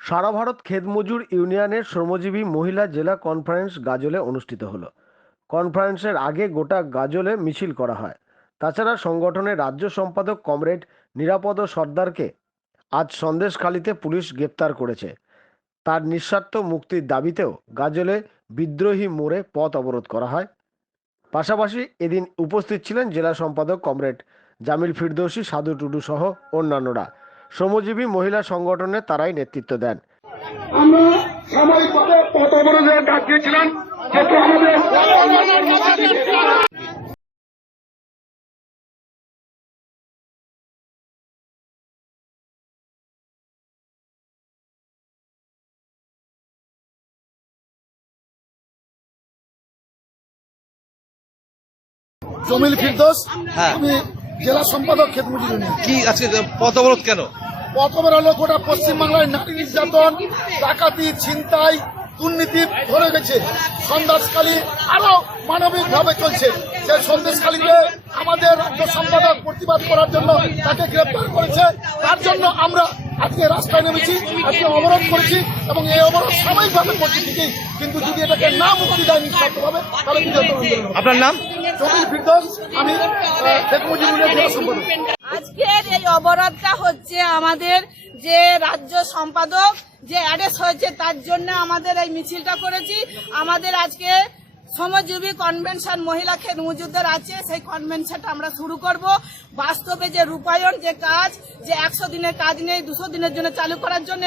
সারা ভারত খেতমজুর ইউনিয়নের শ্রমজীবী মহিলা জেলা কনফারেন্স গাজলে অনুষ্ঠিত হলো। কনফারেন্সের আগে গোটা গাজলে মিছিল করা হয়। তাছাড়া সংগঠনের রাজ্য সম্পাদক কমরেড নিরাপদ সর্দারকে আজ সন্দেশখালিতে পুলিশ গ্রেপ্তার করেছে। তার নিঃস্বার্থ মুক্তির দাবিতেও গাজলে বিদ্রোহী মোড়ে পথ অবরোধ করা হয়। পাশাপাশি এদিন উপস্থিত ছিলেন জেলা সম্পাদক কমরেড জামিল ফিরদৌসি, সাধু টুডু সহ অন্যান্যরা। শ্রমজীবী মহিলা সংগঠনে তারাই নেতৃত্ব দেন। আমরা সাময়িকভাবে পথ অবরোধের ডাক দিয়েছিলাম যেহেতু আমাদের জমিল ফিরদোস হ্যাঁ। আমি জেলা সম্পাদক খেতমজুর কি আজকে পথ অবরোধ কেন? প্রথমের হলো গোটা পশ্চিমবাংলায় নারী নির্যাতন ডাকাতি ছিনতাই দুর্নীতি ধরে গেছে। সন্দেশখালী আরও মানবিক ভাবে চলছে। সেই সন্দেশখালীতে আমাদের রাজ্য সম্পাদক প্রতিবাদ করার জন্য তাকে গ্রেপ্তার করেছে। তার জন্য আমরা আজকে রাস্তায় নেমেছি আজকে অবরোধ করেছি এবং এই অবরোধ সাময়িকভাবে করছি ঠিকই। কিন্তু যদি এটাকে না মুক্তি দেয় নিঃশর্তভাবে তাহলে। আপনার নাম? জমিল ফিরদোস আমি ইউনিয়ন জেলা সম্পাদক। আজকের এই অবরোধটা হচ্ছে আমাদের যে রাজ্য সম্পাদক যে অ্যারেস্ট হয়েছে, তার জন্য আমাদের এই মিছিলটা করেছি। আমাদের আজকে শ্রমজীবী কনভেনশন মহিলা ক্ষেত মজুরদের আছে, সেই কনভেনশনটা আমরা শুরু করব। বাস্তবে যে রূপায়ণ, যে কাজ, যে একশো দিনের কাজ নেই, দুশো দিনের জন্য চালু করার জন্য,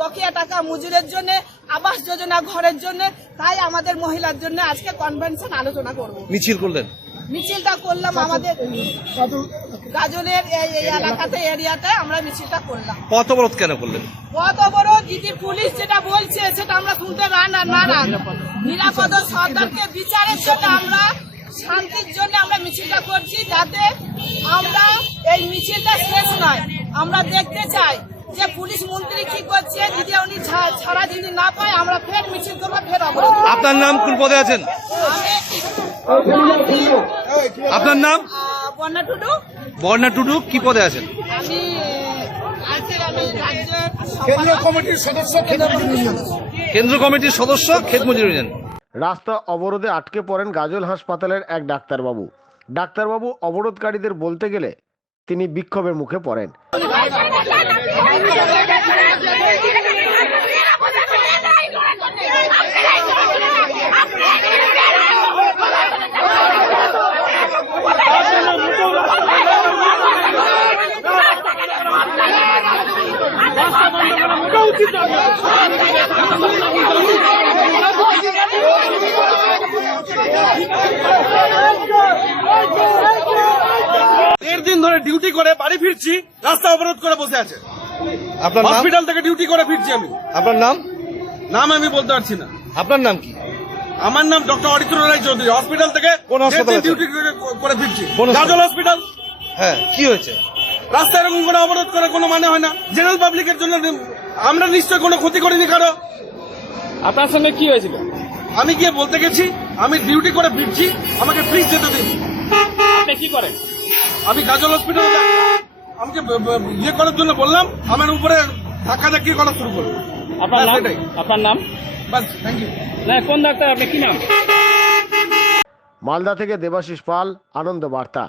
বকেয়া টাকা মজুরের জন্য, আবাস যোজনা ঘরের জন্য, তাই আমাদের মহিলার জন্য আজকে কনভেনশন আলোচনা করব। মিছিল করলেন? মিছিলটা করলাম আমাদের গাজলের এই এই এলাকাতে এরিয়াতে আমরা মিছিলটা করলাম। পথ অবরোধ কেন করলেন? কত বড় দিদি পুলিশ যেটা বলছে সেটা আমরা শুনতে না না না। নিরাপদ সরকারকে বিচারের জন্য আমরা শান্তির জন্য আমরা মিছিলটা করছি যাতে আমরা এই মিছিলটা শেষ নয়। আমরা দেখতে চাই যে পুলিশ মন্ত্রী কি করছে যদি উনি ছা- ছাড়া যদি না পায় আমরা ফের মিছিল করব ফের অবরোধ আপনার নাম কোন পদে আছেন? আমি আপনার নাম টুডু বর্ণা টুডু কি পদে আছেন আমি কেন্দ্রীয় কমিটির সদস্য কেন্দ্র কমিটির সদস্য ক্ষেত মজুর রাস্তা অবরোধে আটকে পড়েন গাজল হাসপাতালের এক ডাক্তারবাবু ডাক্তারবাবু অবরোধকারীদের বলতে গেলে তিনি বিক্ষোভের মুখে পড়েন দেড় দিন ধরে ডিউটি করে বাড়ি ফিরছি রাস্তা অবরোধ করে বসে আছে। আপনার হসপিটাল থেকে ডিউটি করে ফিরছি আমি। আপনার নাম? নাম আমি বলতে পারছি না। আপনার নাম কি? আমার নাম ডক্টর অরিত্র রায় চৌধুরী। হসপিটাল থেকে কোন হাসপাতালে? ডিউটি করে ফিরছি। কোন গাজল হসপিটাল হ্যাঁ কি হয়েছে? রাস্তা এরকম করে অবরোধ করে কোনো মানে হয় না। জেনারেল পাবলিকের জন্য আমরা নিশ্চয় কোনো ক্ষতি করিনি কারও। আপনার সঙ্গে কি হয়েছিল? আমি গিয়ে বলতে গেছি আমি ডিউটি করে ফিরছি আমাকে প্লিজ যেতে দিন। আপনি কি করেন? আমি গাজল হসপিটালে আমাকে ইয়ে করার জন্য বললাম আমার উপরে ধাক্কা ধাক্কি করা শুরু করল। আপনার নাম? আপনার নাম? বাস থ্যাংক ইউ না কোন ডাক্তার? আপনি কি নাম? মালদা থেকে দেবাশিস পাল আনন্দ বার্তা।